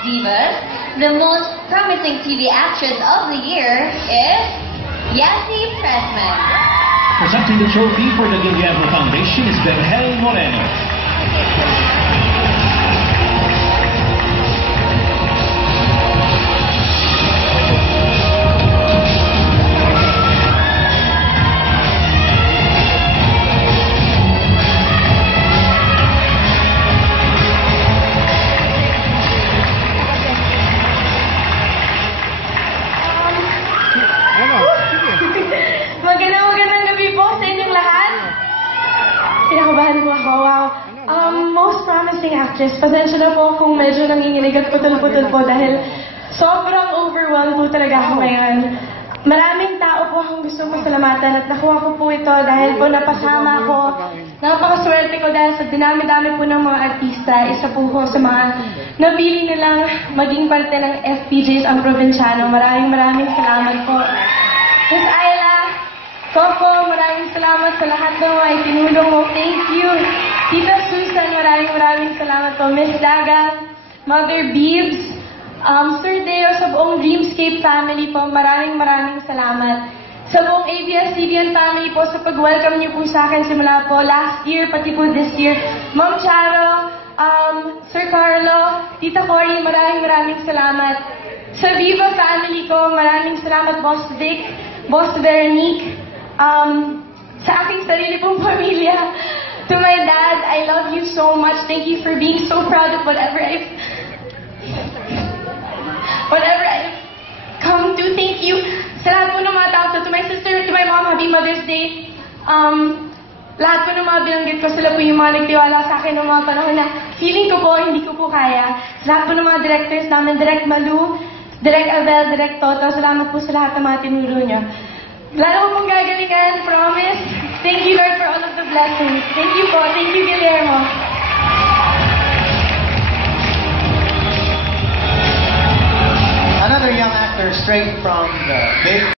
Divas, the most promising TV actress of the year is Yassi Pressman. Presenting the trophy for the Guillermo Foundation is Berhel Moreno. Magandang gabi po sa inyong lahat. Kinakabahan po ako, wow. Most promising actress. Pasensya na po kung medyo nanginginig at putol-putol po dahil sobrang overwhelmed po talaga ako ngayon. Maraming tao po akong gusto masalamatan at nakuha ko po ito dahil po napasama ako. Napakaswerte ko dahil sa dinami-dami po ng mga artista. Isa po ko sa mga napili nilang maging parte ng FPJs ang Provinciano. Maraming salamat po. Miss Ayla, Coco, maraming salamat sa lahat ng mga itinulong mo. Thank you. Tita Susan, maraming salamat po. Miss Daga, Mother Beebs, Sir Deo, sa buong Dreamscape family po, maraming salamat. Sa buong ABS-CBN family po, sa pag-welcome niyo po sa akin simula po last year, pati po this year. Ma'am Charo, Sir Carlo, Tita Cory, maraming salamat. Sa Viva family ko, maraming salamat, Boss Vic, Boss Veronique, sa aking sarili pong pamilya. To my dad, I love you so much. Thank you for being so proud of whatever I've come to. Thank you. Sa lahat po ng mga tao, to my sister, to my mom, Happy Mother's Day. Lahat po ng mga binanggit ko, sila po yung mga nagtiwala sa akin ng mga panahon na feeling ko po, hindi ko po kaya. Sa lahat po ng mga directors namin, Direk Malu, Direk Abel, Direk Toto, salamat po sa lahat ng mga tinuro niyo. Lalo ko pong gagalingan, promise. Thank you, Lord, for all of the blessings. Thank you po. Thank you, Guillermo. Another young actor straight from the Bay